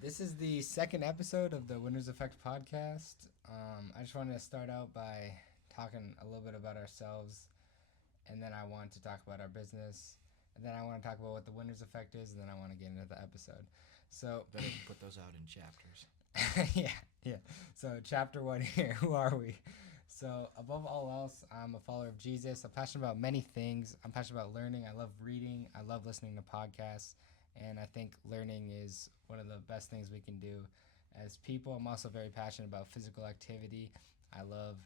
This is the second episode of the Winners Effect podcast. I just wanted to start out by talking a little bit about ourselves, and then I want to talk about our business, and then I want to talk about what the Winners Effect is, and then I want to get into the episode. So, better put those out in chapters. yeah. So, chapter 1 here. Who are we? So, above all else, I'm a follower of Jesus. I'm passionate about many things. I'm passionate about learning. I love reading. I love listening to podcasts. And I think learning is one of the best things we can do as people. I'm also very passionate about physical activity. I love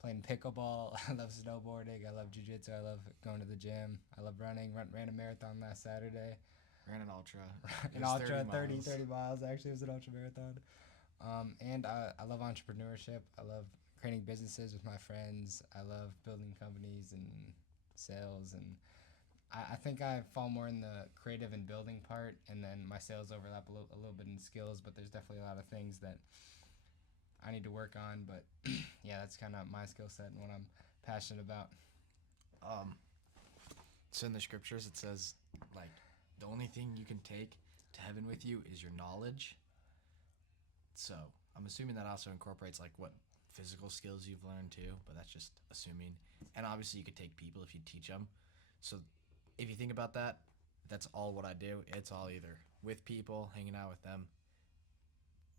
playing pickleball. I love snowboarding. I love jiu-jitsu. I love going to the gym. I love running. Ran a marathon last Saturday. Ran an ultra. An ultra, 30 miles. Actually, it was an ultra marathon. And I love entrepreneurship. I love creating businesses with my friends. I love building companies and sales, and I think I fall more in the creative and building part, and then my sales overlap a little bit in skills, but there's definitely a lot of things that I need to work on. But yeah, that's kind of my skill set and what I'm passionate about. So in the scriptures it says, like, the only thing you can take to heaven with you is your knowledge. So I'm assuming that also incorporates like what physical skills you've learned too, but that's just assuming. And obviously you could take people if you teach them. So if you think about that, that's all what I do. It's all either with people, hanging out with them,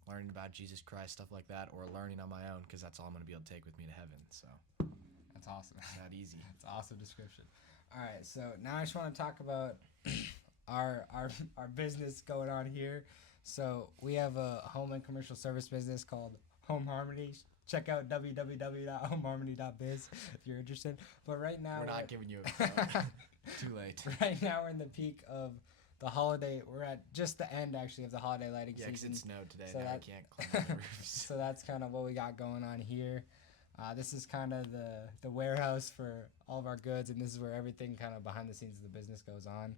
learning about Jesus Christ, stuff like that, or learning on my own, because that's all I'm going to be able to take with me to heaven. So That's awesome. it's that easy. It's an awesome description. All right, so now I just want to talk about our business going on here. So we have a home and commercial service business called Home Harmony. Check out www.homeharmony.biz if you're interested. But right now We're not giving you a plug. Too late. Right now we're in the peak of the holiday. We're at just the end actually of the holiday lighting Yeah, because season. it snowed today. So now I that- can't climb the roofs. So that's kind of what we got going on here. This is kind of the warehouse for all of our goods, and this is where everything kind of behind the scenes of the business goes on.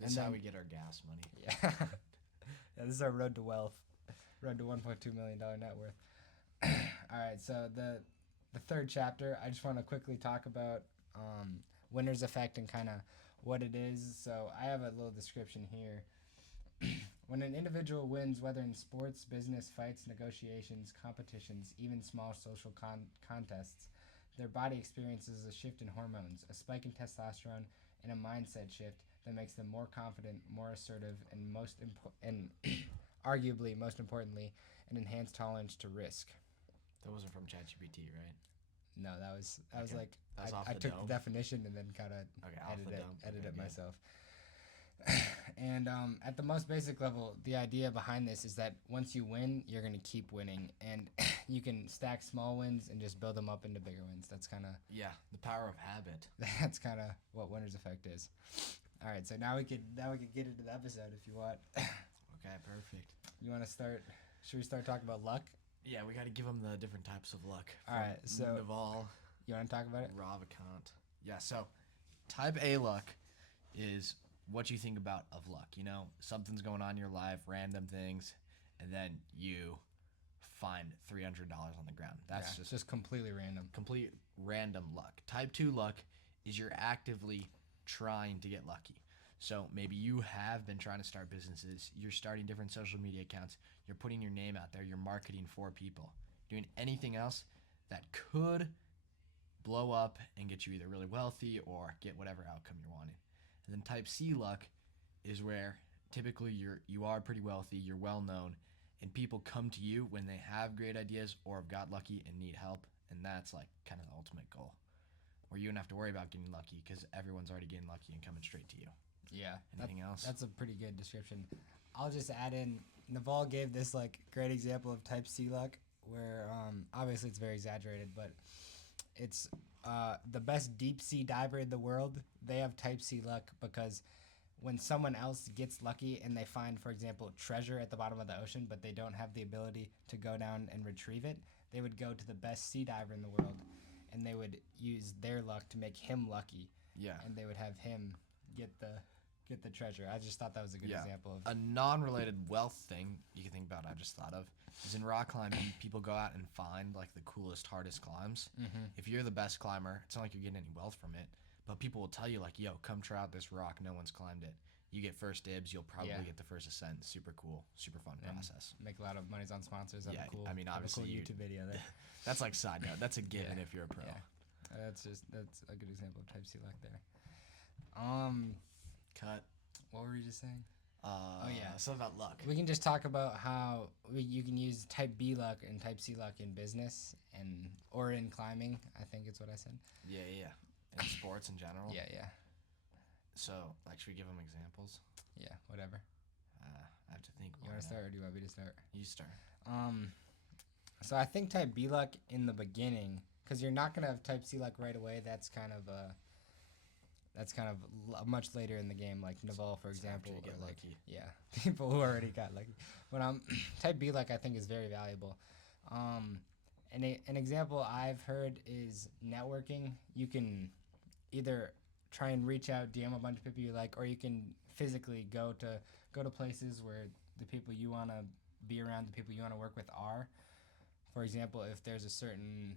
This is how we get our gas money. Yeah. Yeah, this is our road to wealth, road to $1.2 million net worth. All right, so the third chapter, I just want to quickly talk about Winner's Effect and kind of what it is. So I have a little description here. When an individual wins, whether in sports, business, fights, negotiations, competitions, even small social contests, their body experiences a shift in hormones, a spike in testosterone, and a mindset shift that makes them more confident, more assertive, and arguably most importantly, an enhanced tolerance to risk. That wasn't from ChatGPT, right? No, that was Okay. like That was I off the took dome? the definition and then kind of Okay, off the dome. edit Okay, it good. myself. And at the most basic level, the idea behind this is that once you win, you're gonna keep winning, and you can stack small wins and just build them up into bigger wins. That's kind of The power of habit. what Winner's Effect is. All right, so now we could get into the episode if you want. Okay, perfect. You want to start? Should we start talking about luck? Yeah, we got to give them the different types of luck. All right, so- Naval, You want to talk about it? Ravikant. Yeah, so type A luck is what you think about of luck. You know, something's going on in your life, random things, and then you find $300 on the ground. That's Yeah, just completely random. complete random luck. Type 2 luck is you're actively trying to get lucky. So maybe you have been trying to start businesses, you're starting different social media accounts, you're putting your name out there, you're marketing for people, doing anything else that could blow up and get you either really wealthy or get whatever outcome you're wanting. And then type C luck is where typically you are pretty wealthy, you're well known, and people come to you when they have great ideas or have got lucky and need help, and that's like kind of the ultimate goal, where you don't have to worry about getting lucky because everyone's already getting lucky and coming straight to you. Yeah. Anything else? That's a pretty good description. I'll just add in, Naval gave this like great example of type C luck where obviously it's very exaggerated, but it's the best deep sea diver in the world. They have type C luck because when someone else gets lucky and they find, for example, treasure at the bottom of the ocean, but they don't have the ability to go down and retrieve it, they would go to the best sea diver in the world and they would use their luck to make him lucky. Yeah. And they would have him get the treasure. I just thought that was a good example of A non-related wealth thing you can think about, I just thought of, is in rock climbing, people go out and find like the coolest, hardest climbs. Mm-hmm. If you're the best climber, it's not like you're getting any wealth from it, but people will tell you like, yo, come try out this rock. No one's climbed it. You get first dibs. You'll probably Yeah. get the first ascent. Super cool, super fun And process. make a lot of monies on sponsors. Have Yeah, a cool, I mean, have a obviously cool you- YouTube video there. That's like side note. That's a given Yeah. if you're a pro. Yeah. That's a good example of type C luck there. Cut. What were you just saying? Yeah. Something about luck. We can just talk about how you can use type B luck and type C luck in business or in climbing. I think it's what I said. Yeah. In sports in general. Yeah. So, like, should we give them examples? Yeah. Whatever. I have to think. You want to start or do you want me to start? You start. So I think type B luck in the beginning, because you're not gonna have type C luck right away. That's kind of much later in the game, like Naval, for example. After you get or like, lucky. yeah, people who already got lucky. But type B luck I think is very valuable. An example I've heard is networking. You can either try and reach out, DM a bunch of people you like, or you can physically go to places where the people you want to be around, the people you want to work with are. For example, if there's a certain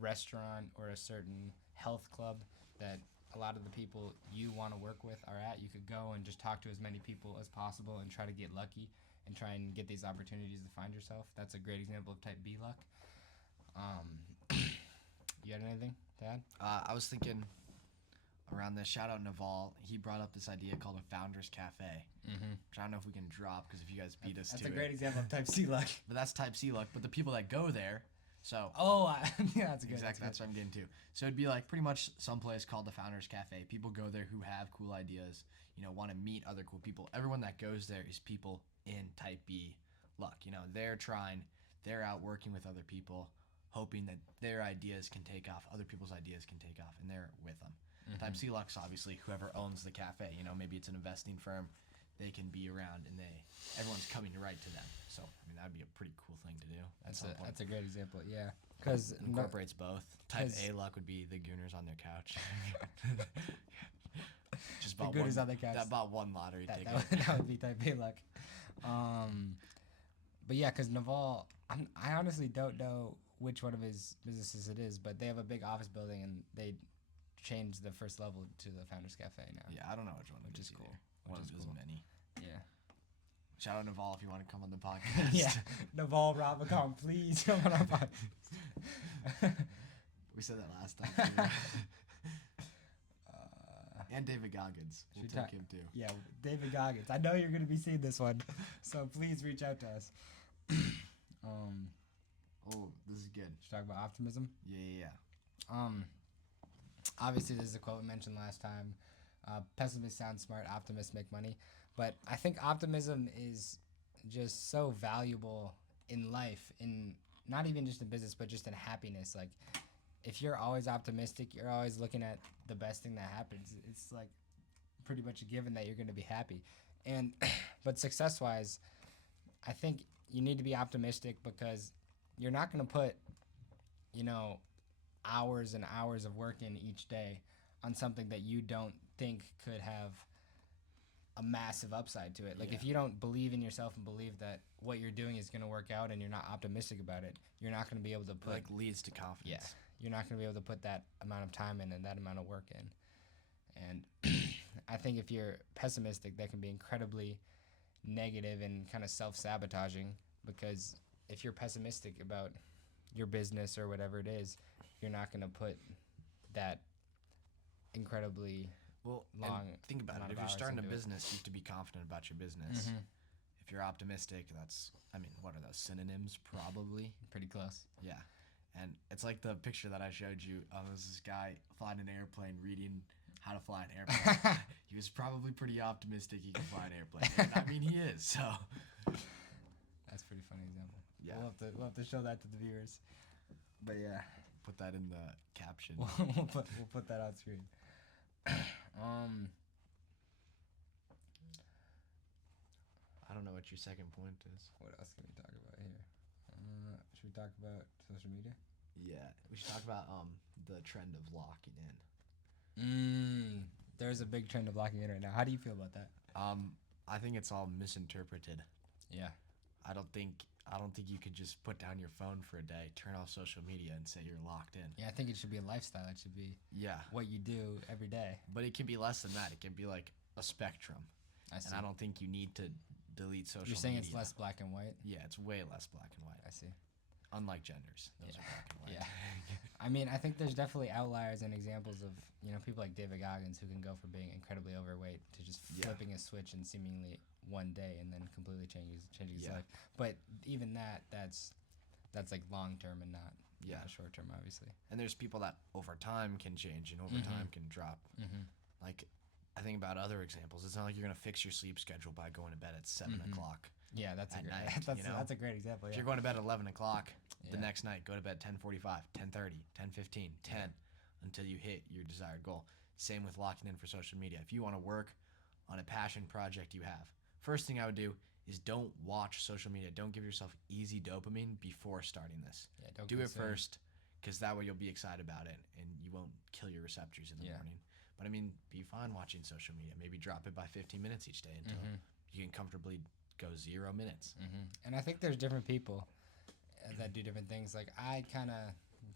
restaurant or a certain health club that a lot of the people you want to work with are at, you could go and just talk to as many people as possible and try to get lucky and try and get these opportunities to find yourself. That's a great example of type B luck. You had anything to add? I was thinking around this. Shout out Naval. He brought up this idea called a Founders Cafe. Which I don't know if we can drop because if you guys beat us to it. That's a great example of type C luck. But that's type C luck. But the people that go there, so Yeah, that's good. exactly that's what I'm getting to. So it'd be like pretty much someplace called the Founders Cafe. People go there who have cool ideas, want to meet other cool people. Everyone that goes there is people in type B luck. They're out working with other people, hoping that their ideas can take off, other people's ideas can take off, and they're with them. Type C luck's obviously whoever owns the cafe. Maybe it's an investing firm. They can be around and everyone's coming right to them. So that'd be a pretty cool thing to do. That's a great example. Yeah, because It incorporates both. Type A luck would be the Gooners on their couch. Just the bought Gooners one, on their couch. That bought one lottery that, ticket. that would be type A luck. But yeah, because Naval, I honestly don't know which one of his businesses it is, but they have a big office building and they changed the first level to the Founders Cafe now. Yeah, I don't know which one. Which it is cool. either. Which One is of those cool. many. Yeah. Shout out Naval if you want to come on the podcast. Yeah. Naval Robicon, please come on our podcast. We said that last time. Too. And David Goggins. We'll should we take him too. Yeah, David Goggins. I know you're going to be seeing this one, so please reach out to us. Oh, this is good. Should we talk about optimism? Yeah. Obviously, this is a quote we mentioned last time. Pessimists sound smart, optimists make money. But I think optimism is just so valuable in life, in not even just in business, but just in happiness. Like, if you're always optimistic, you're always looking at the best thing that happens. It's like pretty much a given that you're going to be happy. And but success-wise, I think you need to be optimistic because you're not going to put, hours and hours of work in each day on something that you don't think could have a massive upside to it. Like, Yeah. if you don't believe in yourself and believe that what you're doing is going to work out and you're not optimistic about it, you're not going to be able to put... Leads to confidence. Yeah. You're not going to be able to put that amount of time in and that amount of work in. And I think if you're pessimistic, that can be incredibly negative and kind of self-sabotaging, because if you're pessimistic about your business or whatever it is, you're not going to put that incredibly long and think about amount it. of If you're starting a hours into it. business, you have to be confident about your business. Mhm. If you're optimistic, what are those synonyms? Probably. Pretty close. Yeah. And it's like the picture that I showed you of this guy flying an airplane, reading how to fly an airplane. He was probably pretty optimistic he could fly an airplane. And he is. So That's a pretty funny example. Yeah. We'll have to show that to the viewers. But yeah. put that in the caption. we'll put that on screen. I don't know what your second point is. What else can we talk about here? Should we talk about social media? Yeah, we should talk about the trend of locking in. There's a big trend of locking in right now. How do you feel about that? I think it's all misinterpreted. Yeah. I don't think you could just put down your phone for a day, turn off social media, and say you're locked in. Yeah, I think it should be a lifestyle. It should be Yeah. what you do every day. But it can be less than that. It can be like a spectrum. I see. And I don't think you need to delete social You're saying media. it's less black and white? Yeah, it's way less black and white. I see. Unlike genders. Those are black and white. Yeah. I mean, I think there's definitely outliers and examples of, people like David Goggins who can go from being incredibly overweight to just flipping a switch in seemingly one day and then completely changing his life. But even that's like long term and not short term, obviously. And there's people that over time can change and over time can drop. Like, I think about other examples. It's not like you're going to fix your sleep schedule by going to bed at 7 o'clock. Yeah, that's at a great, night, that's a great example. If Yeah. you're going to bed at 11 o'clock, the next night, go to bed 10:45, 10:30, 10:15, 10 until you hit your desired goal. Same with locking in for social media. If you want to work on a passion project you have, first thing I would do is don't watch social media. Don't give yourself easy dopamine before starting this. Yeah, don't do it consume. first, because that way you'll be excited about it and you won't kill your receptors in the morning. But I mean, be fine watching social media. Maybe drop it by 15 minutes each day until you can comfortably go 0 minutes. And I think there's different people that do different things. Like, I kind of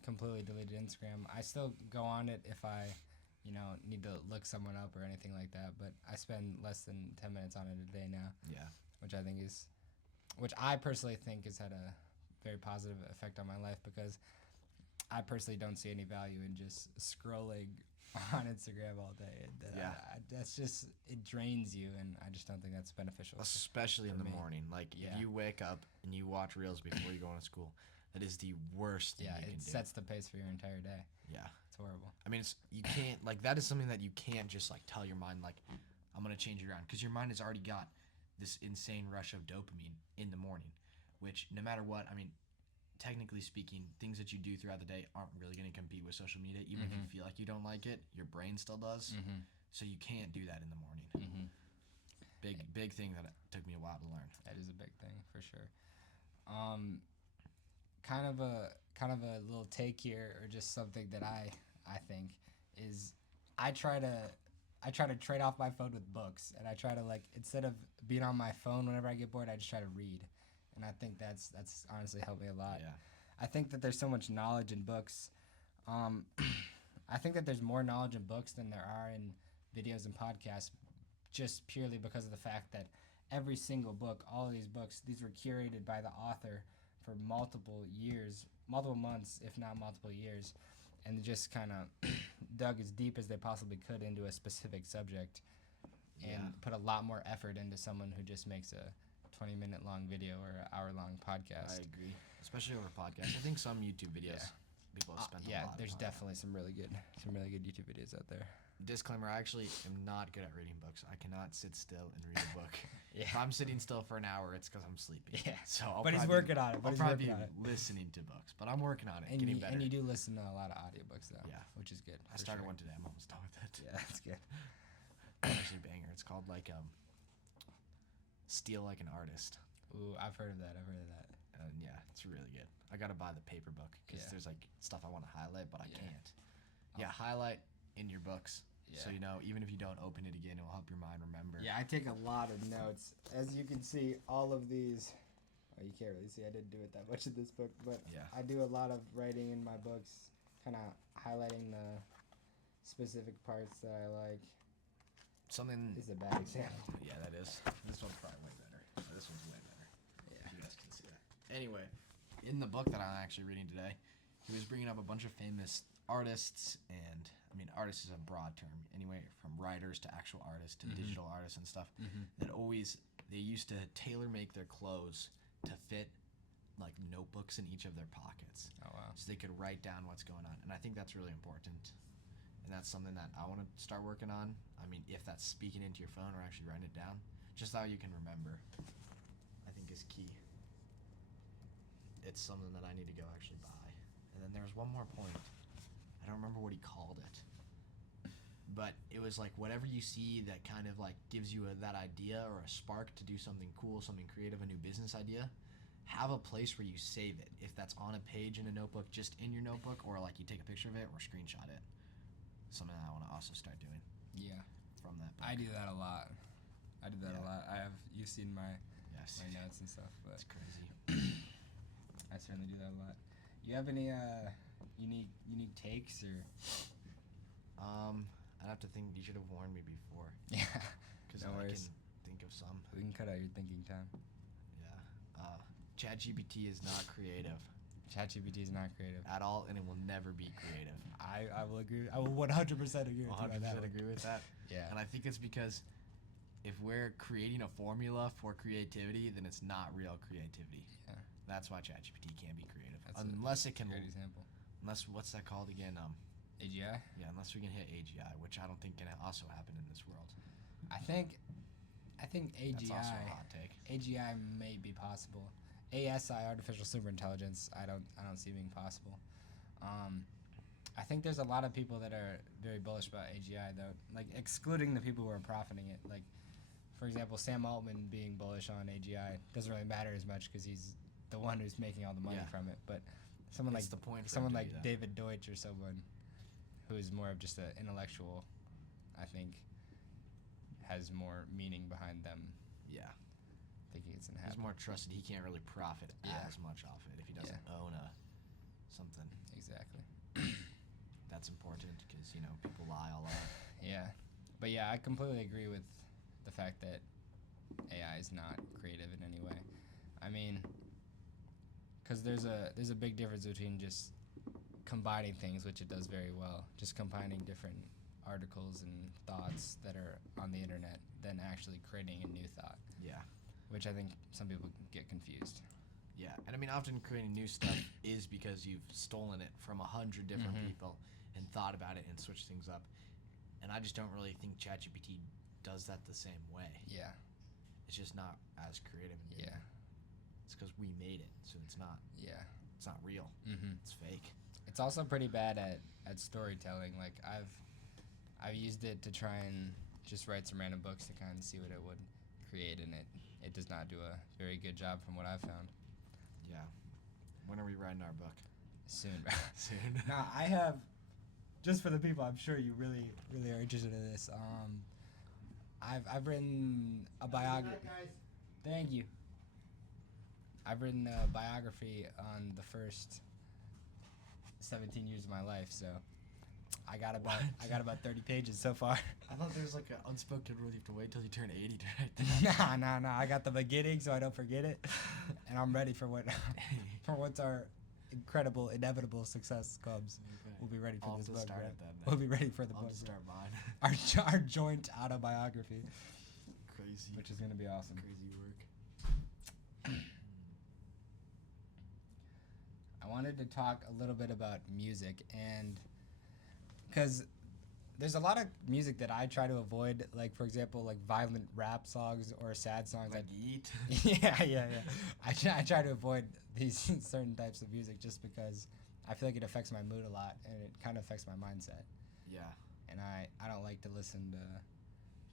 completely deleted Instagram. I still go on it if I, need to look someone up or anything like that. But I spend less than 10 minutes on it a day now. Yeah. Which I personally think has had a very positive effect on my life, because I personally don't see any value in just scrolling on Instagram all day. That's just, it drains you, and I just don't think that's beneficial. Especially in the morning. Like, if you wake up and you watch reels before you go to school, that is the worst thing you can do. It sets the pace for your entire day. Yeah. It's horrible. I mean, you can't, like, that is something that you can't just, like, tell your mind, like, I'm going to change it around. Because your mind has already got this insane rush of dopamine in the morning, which no matter what, I mean, technically speaking, things that you do throughout the day aren't really going to compete with social media. Even if you feel like you don't like it, your brain still does. So you can't do that in the morning. Big thing that took me a while to learn. That is a big thing for sure. Kind of a little take here, or just something that I think is, I try to trade off my phone with books, and I try to, like, instead of being on my phone whenever I get bored, I just try to read. And I think that's honestly helped me a lot. Yeah. I think that there's so much knowledge in books. I think that there's more knowledge in books than there are in videos and podcasts, just purely because of the fact that every single book, all of these books, these were curated by the author for multiple months, if not multiple years, and just kind of dug as deep as they possibly could into a specific subject, and put a lot more effort into someone who just makes a 20-minute long video or an hour-long podcast. I agree, especially over podcasts. I think some YouTube videos people have spent a lot of there's time definitely some really good YouTube videos out there. Disclaimer, I actually am not good at reading books. I cannot sit still and read a book. If I'm sitting still for an hour, it's because I'm sleeping. Yeah. So But he's working on it. I'll probably be listening to books, but I'm working on it, and getting better. And you do listen to a lot of audiobooks, though. Yeah. Which is good. I started one today. I'm almost done with it. Yeah, that's good. Actually, banger. It's called, like, Steal Like an Artist. Ooh, I've heard of that. Yeah, it's really good. I gotta buy the paper book because there's, like, stuff I want to highlight, but I can't. Yeah, highlight in your books. Yeah. So, even if you don't open it again, it will help your mind remember. Yeah, I take a lot of notes. As you can see, all of these... Oh, you can't really see. I didn't do it that much in this book, but I do a lot of writing in my books, kind of highlighting the specific parts that I like. Something... This is a bad example. Yeah, that is. This one's probably way better. This one's way better. Yeah. You guys can see that. Anyway, in the book that I'm actually reading today, he was bringing up a bunch of famous artists, and I mean, artist is a broad term. Anyway, from writers to actual artists to digital artists and stuff. They used to tailor make their clothes to fit, like, notebooks in each of their pockets. Oh, wow. So they could write down what's going on. And I think that's really important. And that's something that I want to start working on. I mean, if that's speaking into your phone or actually writing it down, just how you can remember, I think is key. It's something that I need to go actually buy. And then there was one more point. I don't remember what he called it. But it was like whatever you see that kind of, like, gives you that idea or a spark to do something cool, something creative, a new business idea, have a place where you save it. If that's on a page in a notebook, just in your notebook, or, like, you take a picture of it or screenshot it. Something that I want to also start doing. Yeah. From that book. I do that a lot. You've seen my notes and stuff, but it's crazy. I certainly do that a lot. You have any unique takes, or? I'd have to think. You should have warned me before. Yeah. Because no I worries. can think of some. We can cut out your thinking time. Yeah. ChatGPT is not creative ChatGPT is not creative. at all, and it will never be creative. I will agree. I will 100% agree with you on 100% that one. agree with that. Yeah. And I think it's because if we're creating a formula for creativity, then it's not real creativity. Yeah. That's why ChatGPT can't be creative. That's unless it can. Great example. Unless, what's that called again? AGI? Yeah, unless we can hit AGI, which I don't think can also happen in this world. I think AGI. That's also a hot take. AGI may be possible. ASI, artificial superintelligence, I don't see being possible. I think there's a lot of people that are very bullish about AGI though, like excluding the people who are profiting it. Like, for example, Sam Altman being bullish on AGI doesn't really matter as much because he's the one who's making all the money Yeah. from it. But someone It's like the point for someone him to like do that. David Deutsch or someone who is more of just an intellectual, I think, has more meaning behind them Yeah. thinking it's He's inhabitable. more trusted. He can't really profit Yeah. as much off it if he doesn't own something. Exactly. That's important because, people lie all over. Yeah, but yeah, I completely agree with the fact that AI is not creative in any way. I mean, because there's a big difference between just combining things, which it does very well, just combining different articles and thoughts that are on the internet, than actually creating a new thought, Yeah. which I think some people get confused. Yeah. And I mean, often creating new stuff is because you've stolen it from 100 different Mhm. people and thought about it and switched things up. And I just don't really think ChatGPT does that the same way. Yeah, It's just not as creative. And yeah, It's because we made it, so it's not yeah. real. Mm-hmm. It's fake. It's also pretty bad at storytelling. Like I've used it to try and just write some random books to kind of see what it would create, and it does not do a very good job from what I've found. Yeah. When are we writing our book? Soon. Soon. Now I have, just for the people, I'm sure you really are interested in this. I've written a biography. Thank you. I've written a biography on the first 17 years of my life, so I got about 30 pages so far. I thought there was like an unspoken rule you have to wait till you turn 80 to write that. Nah. I got the beginning so I don't forget it, and I'm ready for once our incredible, inevitable success comes. Okay. We'll be ready for I'll this have to book. start Brett. it then. We'll be ready for the I'll book. just Brett. start mine. Our joint autobiography, Crazy. which is gonna be awesome. Crazy work. I wanted to talk a little bit about music, and because there's a lot of music that I try to avoid, like for example, like violent rap songs or sad songs. Like Yeet. Yeah. I try to avoid these certain types of music just because I feel like it affects my mood a lot, and it kind of affects my mindset. Yeah. And I don't like to listen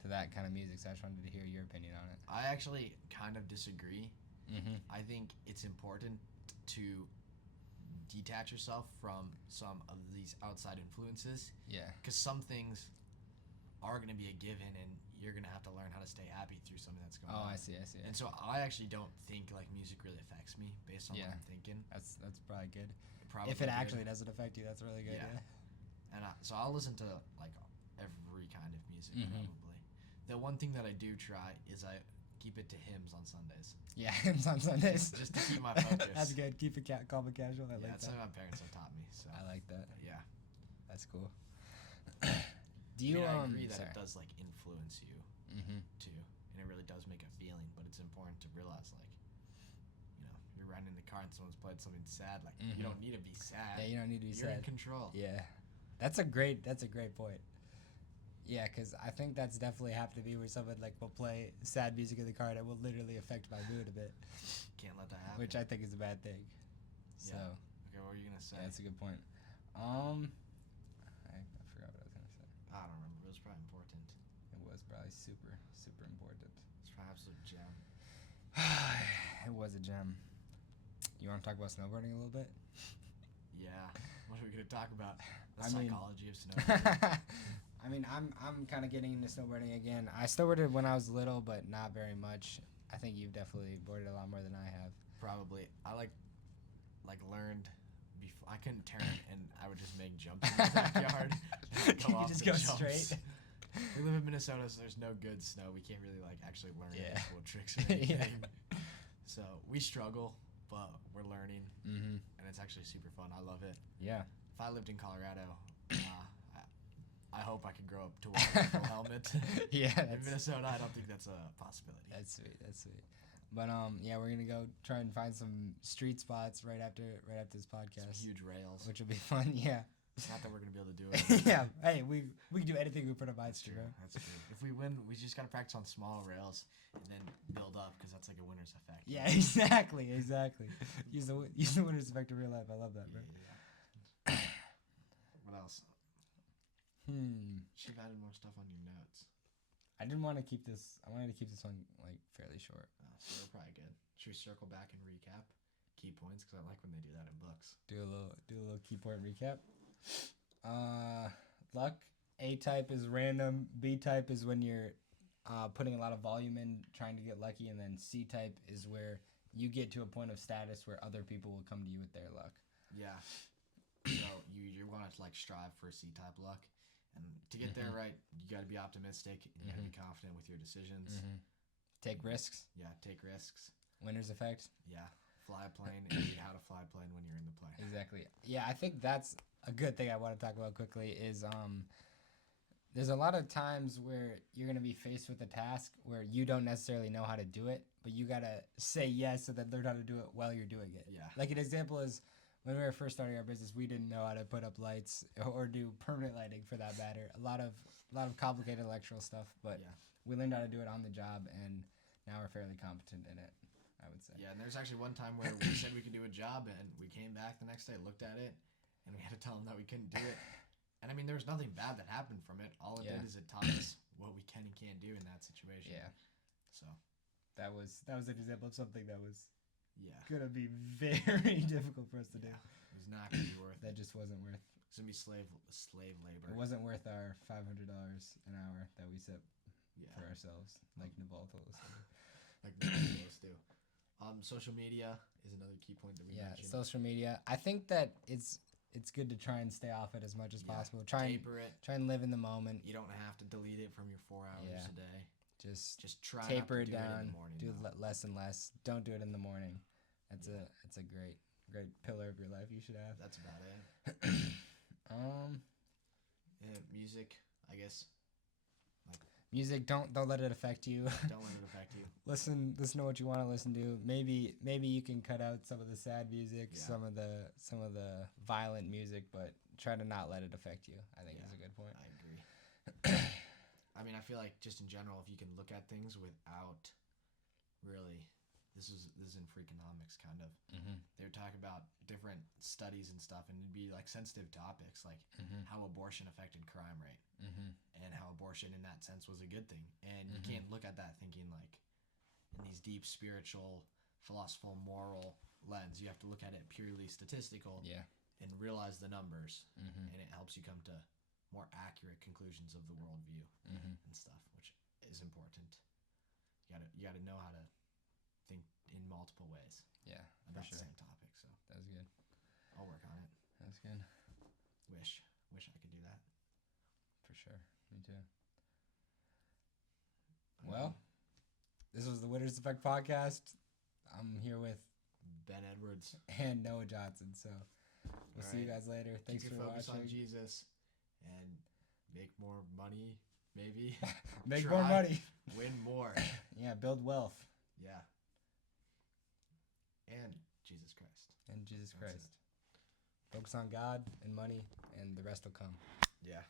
to that kind of music, so I just wanted to hear your opinion on it. I actually kind of disagree. Mm-hmm. I think it's important to detach yourself from some of these outside influences, Yeah. because some things are going to be a given, and you're going to have to learn how to stay happy through something that's going Oh, on. I see. And so I actually don't think like music really affects me based on Yeah. what I'm thinking. That's probably good. Probably If it did. actually doesn't affect you, that's really good. Yeah. Yeah. And so I'll listen to like every kind of music Mhm. probably. The one thing that I do try is I keep it to hymns on Sundays. Yeah, hymns on Sundays. Just to keep my focus. That's good. Keep it calm and casual. I Yeah, like that's that. something my parents have taught me. So I like that. but yeah. That's cool. Do you I agree that sorry. it does like influence you Mm-hmm. too, and it really does make a feeling. But it's important to realize like, you're riding in the car and someone's played something sad. Like Mhm. you don't need to be sad. Yeah, you don't need to be You're in sad. control. Yeah, that's a great point. Yeah, because I think that's definitely happened to me where someone like will play sad music in the car and it will literally affect my mood a bit, Can't let that happen. which I think is a bad thing. So Yeah. Okay, what were you gonna say? yeah, that's a good point. I forgot what I was gonna say. I don't remember. It was probably important. It was probably super important. It's probably absolute gem. It was a gem. You want to talk about snowboarding a little bit? Yeah. What are we gonna talk about? The I mean- psychology of snowboarding. I mean, I'm kind of getting into snowboarding again. I snowboarded when I was little, but not very much. I think you've definitely boarded a lot more than I have. Probably. I like learned before. I couldn't turn, and I would just make jumps in the backyard. Can you just go straight? We live in Minnesota, so there's no good snow. We can't really like actually learn any Yeah. cool tricks or anything. So we struggle, but we're learning, Mm-hmm. and it's actually super fun. I love it. Yeah. If I lived in Colorado, I hope I could grow up to wear a full helmet. Yeah. In Minnesota, I don't think that's a possibility. That's sweet. That's sweet. But yeah, we're gonna go try and find some street spots right after this Some podcast, huge rails. which will be fun. Yeah. Not that we're gonna be able to do it. Yeah. Hey, we can do anything we put our minds That's to, true. bro. That's true. If we win, we just gotta practice on small rails and then build up because that's like a winner's effect. Yeah. Exactly. Use the winner's effect in real life. I love that, bro. Yeah. What else? Should have added more stuff on your notes. I didn't want to keep this. I wanted to keep this one like fairly short. So we're probably good. Should we circle back and recap key points? Because I like when they do that in books. Do a little key point recap. Luck. A type is random. B type is when you're putting a lot of volume in, trying to get lucky, and then C type is where you get to a point of status where other people will come to you with their luck. Yeah. So you want to like strive for C type luck, and to get there right, you got to be optimistic and you got to be confident with your decisions. Take risks. Yeah, take risks. Winner's effect. Yeah, fly a plane and read how to fly a plane when you're in the plane. Exactly. Yeah, I think that's a good thing I want to talk about quickly is there's a lot of times where you're going to be faced with a task where you don't necessarily know how to do it, but you got to say yes and then learn how to do it while you're doing it. Yeah. Like an example is when we were first starting our business, we didn't know how to put up lights or do permanent lighting for that matter. A lot of complicated electrical stuff, but Yeah. we learned how to do it on the job and now we're fairly competent in it, I would say. Yeah, and there's actually one time where we said we could do a job, and we came back the next day, looked at it, and we had to tell them that we couldn't do it. And I mean, there was nothing bad that happened from it. All it Yeah. did is it taught us what we can and can't do in that situation. Yeah. So, That was an example of something that was yeah. gonna be very difficult for us to do. Yeah. It was not going to be worth it. That just wasn't worth. It's going to be slave labor. It wasn't worth our $500 an hour that we set Yeah. for ourselves, like Naval told us. Like most of do. Social media is another key point that we Yeah, mentioned. social media. I think that it's good to try and stay off it as much as Yeah. possible. Taper it. Try and live in the moment. You don't have to delete it from your 4 hours Yeah. a day. Just try taper not it to do down. it in the morning. Do though. less and less. Don't do it in the morning. That's Yeah. a great pillar of your life you should have. That's about it. Yeah, music, I guess. Music. Don't let it affect you. Don't let it affect you. listen to what you want to listen to. Maybe you can cut out some of the sad music, Yeah. some of the violent music, but try to not let it affect you. I think Yeah. is a good point. I agree. I mean, I feel like just in general, if you can look at things without really, this is in Freakonomics kind of. They would talk about different studies and stuff, and it'd be like sensitive topics, like how abortion affected crime rate, and how abortion in that sense was a good thing. And you can't look at that thinking like in these deep spiritual, philosophical, moral lens. You have to look at it purely statistical. Yeah. And realize the numbers, Mm-hmm. and it helps you come to more accurate conclusions of the worldview and stuff, which is important. You gotta know how to think in multiple ways Yeah. For about sure. the same topic. So That was good. I'll work on it. That's good. Wish I could do that. For sure. Me too. Well, this was the Winners Effect podcast. I'm here with Ben Edwards. and Noah Johnson. So we'll see you Alright. guys later. Thanks Keep for your focus on watching. Jesus and make more money. Maybe Make more Try. money. Win more. Yeah, build wealth. Yeah. And Jesus Christ. And Jesus That's Christ. Focus on God and money, and the rest will come. Yeah.